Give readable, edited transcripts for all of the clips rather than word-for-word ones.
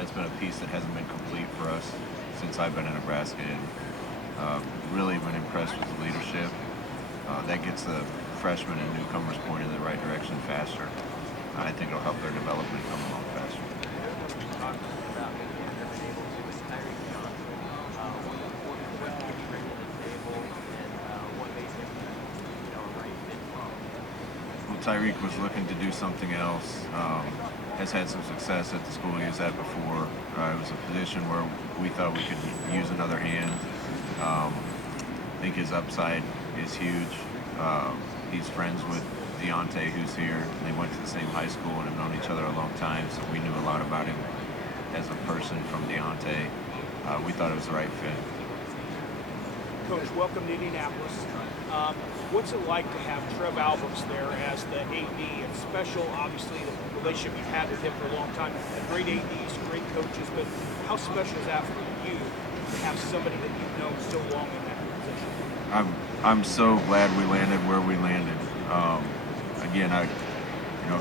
that's been a piece that hasn't been complete for us since I've been in Nebraska, and really been impressed with the leadership. That gets the freshmen and newcomers pointed in the right direction faster. I think it'll help their development come along faster. Well, Tyreek was looking to do something else. Has had some success at the school he was at before. It was a position where we thought we could use another hand. I think his upside is huge. He's friends with Deontay, who's here. They went to the same high school and have known each other a long time, so we knew a lot about him as a person from Deontay. We thought it was the right fit. Coach, welcome to Indianapolis. What's it like to have Trev Alberts there as the AD? It's special, obviously, the relationship you've had with him for a long time. Great ADs, great coaches, but how special is that for you to have somebody that you've known so long in that position? I'm so glad we landed where we landed. Again, I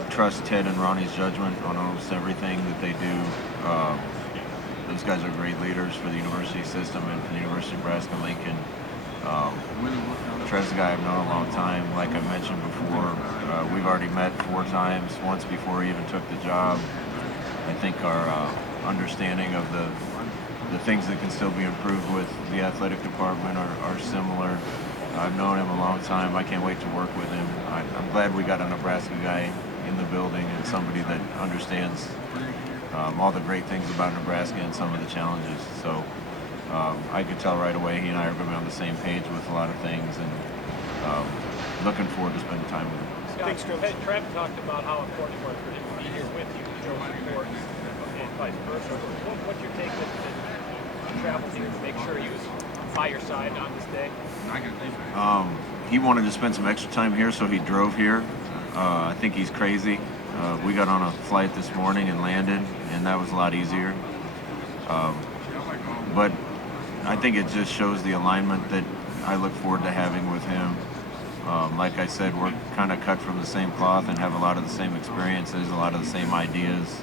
trust Ted and Ronnie's judgment on almost everything that they do. Those guys are great leaders for the university system and for the University of Nebraska-Lincoln. Trev's a guy I've known a long time. Like I mentioned before, we've already met 4 times, once before he even took the job. I think our understanding of the things that can still be improved with the athletic department are similar. I've known him a long time. I can't wait to work with him. I'm glad we got a Nebraska guy in the building and somebody that understands all the great things about Nebraska and some of the challenges. So I could tell right away he and I are going to be on the same page with a lot of things, and looking forward to spending time with him. Thanks, Coach. Trev talked about how important it was for him to be here with you, show support, and vice versa. What's your take that he traveled here to make sure he was by your side on this day? He wanted to spend some extra time here, so he drove here. I think he's crazy. We got on a flight this morning and landed, and that was a lot easier. But I think it just shows the alignment that I look forward to having with him. Like I said, we're kind of cut from the same cloth and have a lot of the same experiences, a lot of the same ideas.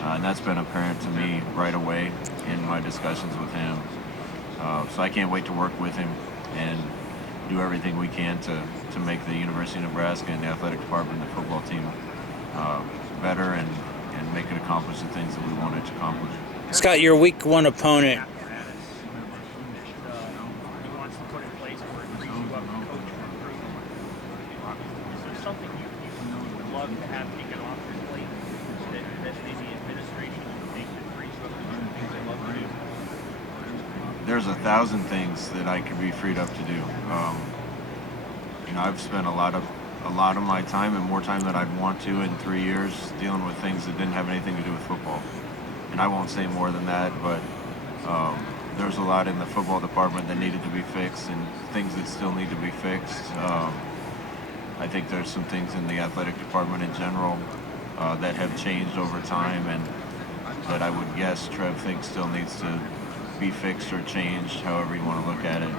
And that's been apparent to me right away in my discussions with him. So I can't wait to work with him and do everything we can to make the University of Nebraska and the athletic department and the football team better and make it accomplish the things that we want it to accomplish. Scott, your week 1 opponent. He wants to put in place where it frees you up to coach and improve. Is there something you would love to have taken off your plate that maybe administration would take that frees you up to do things they love to do? There's 1,000 things that I could be freed up to do. I've spent a lot of my time, and more time than I'd want to, in 3 years dealing with things that didn't have anything to do with football. And I won't say more than that, but there's a lot in the football department that needed to be fixed and things that still need to be fixed. I think there's some things in the athletic department in general that have changed over time, and that I would guess Trev thinks still needs to be fixed or changed, however you want to look at it.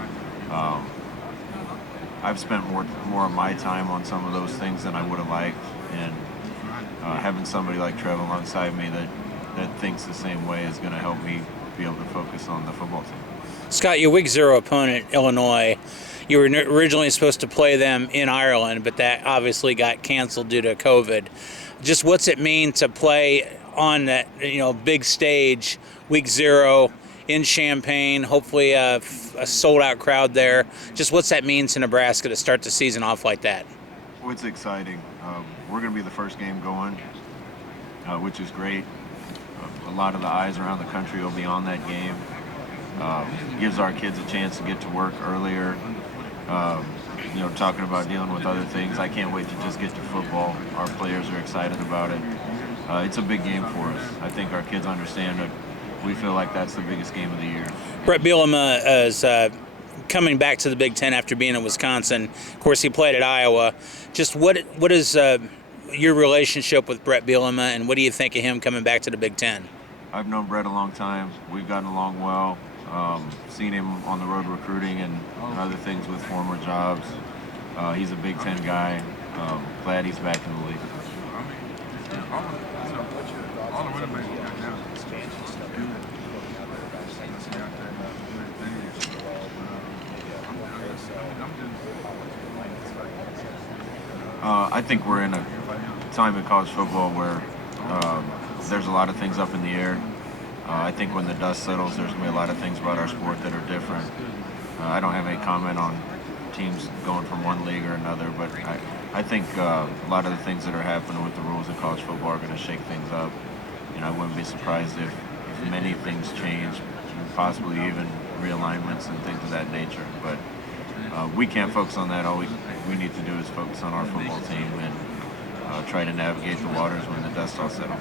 I've spent more of my time on some of those things than I would have liked, and having somebody like Trev alongside me that thinks the same way is going to help me be able to focus on the football team. Scott, your week 0 opponent, Illinois, you were originally supposed to play them in Ireland, but that obviously got canceled due to COVID. Just what's it mean to play on that big stage, week 0, in Champaign, hopefully a sold-out crowd there? Just what's that mean to Nebraska to start the season off like that? Well, it's exciting. We're going to be the first game going, which is great. A lot of the eyes around the country will be on that game. Gives our kids a chance to get to work earlier. Talking about dealing with other things, I can't wait to just get to football. Our players are excited about it. It's a big game for us. I think our kids understand that we feel like that's the biggest game of the year. Brett Bielema is coming back to the Big Ten after being in Wisconsin. Of course, he played at Iowa. Just what is your relationship with Brett Bielema, and what do you think of him coming back to the Big Ten? I've known Brett a long time. We've gotten along well. Seen him on the road recruiting and other things with former jobs. He's a Big Ten guy. Glad he's back in the league. What's your thoughts on some of the expansion I think we're in a time in college football where there's a lot of things up in the air. I think when the dust settles, there's going to be a lot of things about our sport that are different. I don't have any comment on teams going from one league or another, but I think a lot of the things that are happening with the rules in college football are going to shake things up. I wouldn't be surprised if many things change, possibly even realignments and things of that nature. But we can't focus on that. All we need to do is focus on our football team and try to navigate the waters when the dust all settles.